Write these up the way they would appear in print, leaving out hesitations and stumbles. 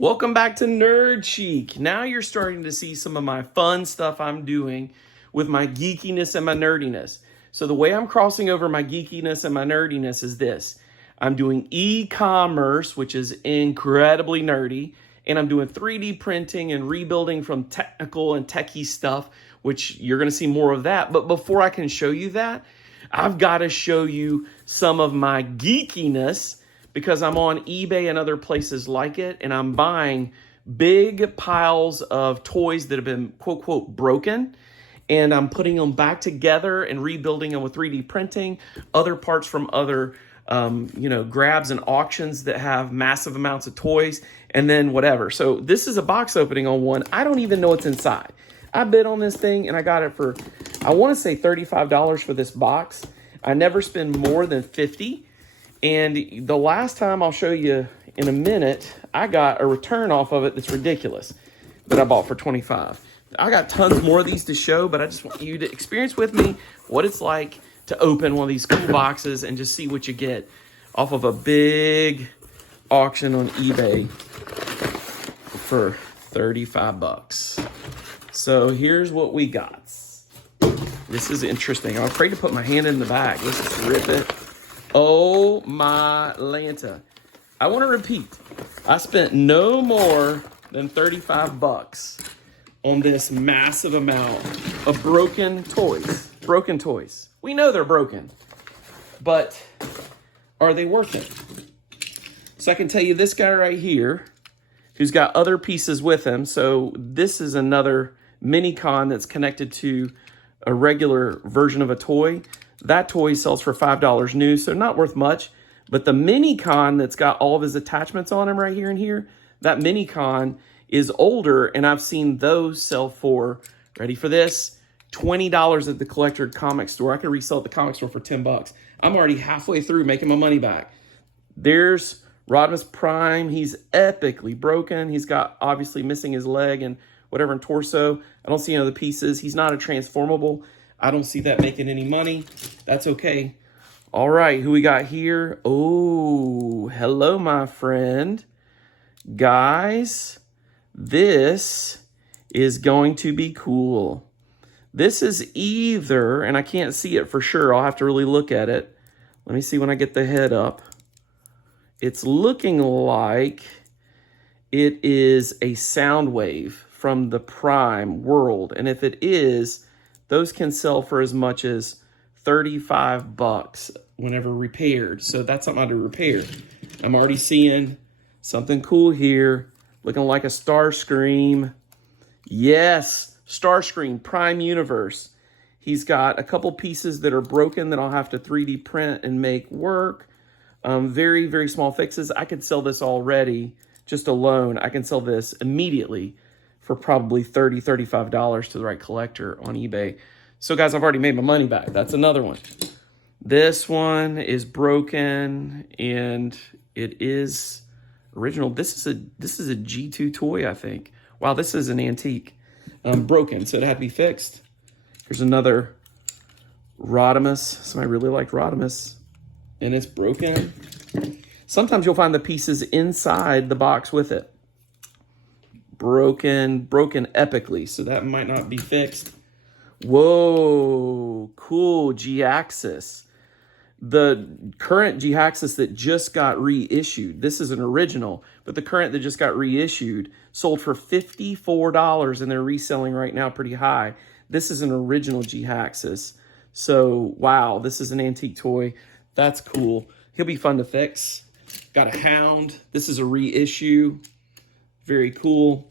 Welcome back to Nerd Chic. Now you're starting to see some of my fun stuff I'm doing with my geekiness and my nerdiness. So the way I'm crossing over my geekiness and my nerdiness is this. I'm doing e-commerce, which is incredibly nerdy, and I'm doing 3D printing and rebuilding from technical and techie stuff, which you're going to see more of that. But before I can show you that, I've got to show you some of my geekiness because I'm on eBay and other places like it, and I'm buying big piles of toys that have been quote, quote, broken, and I'm putting them back together and rebuilding them with 3D printing, other parts from other grabs and auctions that have massive amounts of toys, and then whatever. So this is a box opening on one. I don't even know what's inside. I bid on this thing, and I got it for, I want to say $35 for this box. I never spend more than $50. And the last time, I'll show you in a minute, I got a return off of it that's ridiculous that I bought for $25. I got tons more of these to show, but I just want you to experience with me what it's like to open one of these cool boxes and just see what you get off of a big auction on eBay for 35 bucks. So here's what we got. This is interesting. I'm afraid to put my hand in the bag. Let's just rip it. Oh my Lanta. I want to repeat. I spent no more than 35 bucks on this massive amount of broken toys. Broken toys. We know they're broken, but are they worth it? So I can tell you this guy right here, who's got other pieces with him. So this is another mini-con that's connected to a regular version of a toy. That toy sells for $5 new, so not worth much. But the mini-con that's got all of his attachments on him right here and here, that mini-con is older, and I've seen those sell for, ready for this, $20 at the collector comic store. I could resell at the comic store for 10 bucks. I'm already halfway through making my money back. There's Rodimus Prime. He's epically broken. He's got obviously missing his leg and whatever in torso. I don't see any other pieces. He's not a transformable. I don't see that making any money. That's okay. All right, who we got here? Oh, hello, my friend. Guys, this is going to be cool. This is either, and I can't see it for sure. I'll have to really look at it. Let me see when I get the head up. It's looking like it is a Soundwave from the Prime world. And if it is, those can sell for as much as 35 bucks whenever repaired. So that's something I do repair. I'm already seeing something cool here, looking like a Starscream. Yes, Starscream, Prime Universe. He's got a couple pieces that are broken that I'll have to 3D print and make work. Very, very small fixes. I could sell this already, just alone. I can sell this immediately for probably $30, $35 to the right collector on eBay. So guys, I've already made my money back. That's another one. This one is broken and it is original. This is a G2 toy, I think. Wow, this is an antique. Broken, so it had to be fixed. Here's another Rodimus. Somebody really liked Rodimus. And it's broken. Sometimes you'll find the pieces inside the box with it. Broken epically, so that might not be fixed. Whoa, cool G-Axis. The current G-Axis that just got reissued, this is an original, but the current that just got reissued sold for $54, and they're reselling right now pretty high. This is an original G-Axis. So, wow, this is an antique toy. That's cool. He'll be fun to fix. Got a Hound. This is a reissue. Very cool.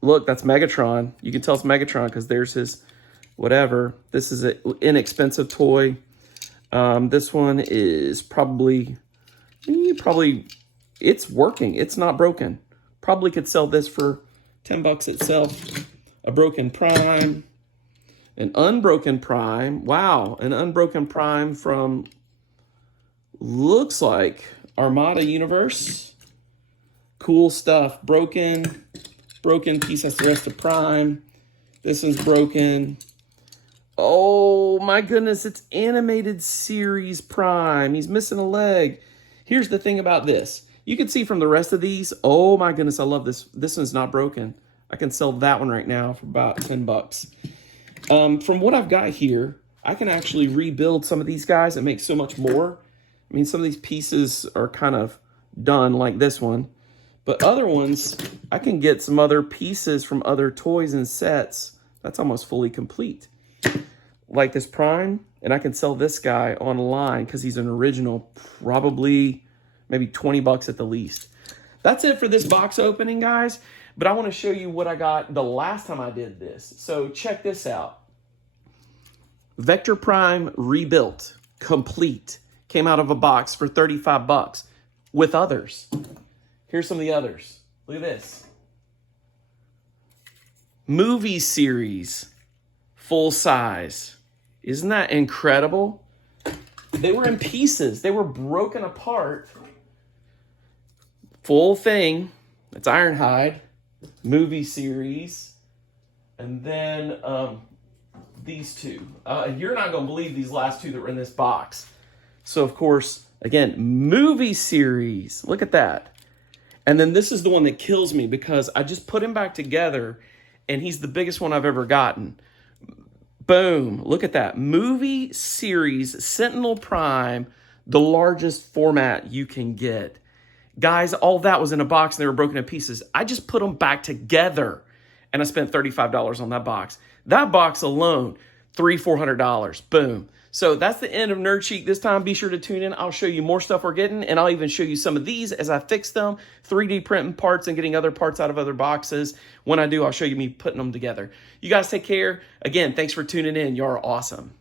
Look, that's Megatron. You can tell it's Megatron because there's his whatever. This is an inexpensive toy. This one is probably, it's working. It's not broken. Probably could sell this for 10 bucks itself. A broken Prime. An unbroken Prime. Wow, an unbroken Prime from, looks like Armada Universe. Cool stuff. Broken piece. That's the rest of Prime. This one's broken. Oh my goodness, it's animated series Prime. He's missing a leg. Here's the thing about this. You can see from the rest of these, oh my goodness, I love this. This one's not broken. I can sell that one right now for about 10 bucks. From what I've got here, I can actually rebuild some of these guys and make so much more. I mean, some of these pieces are kind of done like this one, but other ones, I can get some other pieces from other toys and sets. That's almost fully complete. Like this Prime, and I can sell this guy online because he's an original, probably maybe 20 bucks at the least. That's it for this box opening, guys. But I want to show you what I got the last time I did this. So check this out. Vector Prime rebuilt, complete. Came out of a box for 35 bucks with others. Here's some of the others. Look at this. Movie series, full size. Isn't that incredible? They were in pieces. They were broken apart. Full thing. It's Ironhide. Movie series. And then these two. You're not going to believe these last two that were in this box. So, of course, again, movie series. Look at that. And then this is the one that kills me because I just put him back together and he's the biggest one I've ever gotten. Boom. Look at that. Movie series, Sentinel Prime, the largest format you can get. Guys, all that was in a box and they were broken in pieces. I just put them back together and I spent $35 on that box. That box alone, $300-400. Boom. So that's the end of Nerd Chic this time. Be sure to tune in. I'll show you more stuff we're getting, and I'll even show you some of these as I fix them, 3D printing parts and getting other parts out of other boxes. When I do, I'll show you me putting them together. You guys take care. Again, thanks for tuning in. You're awesome.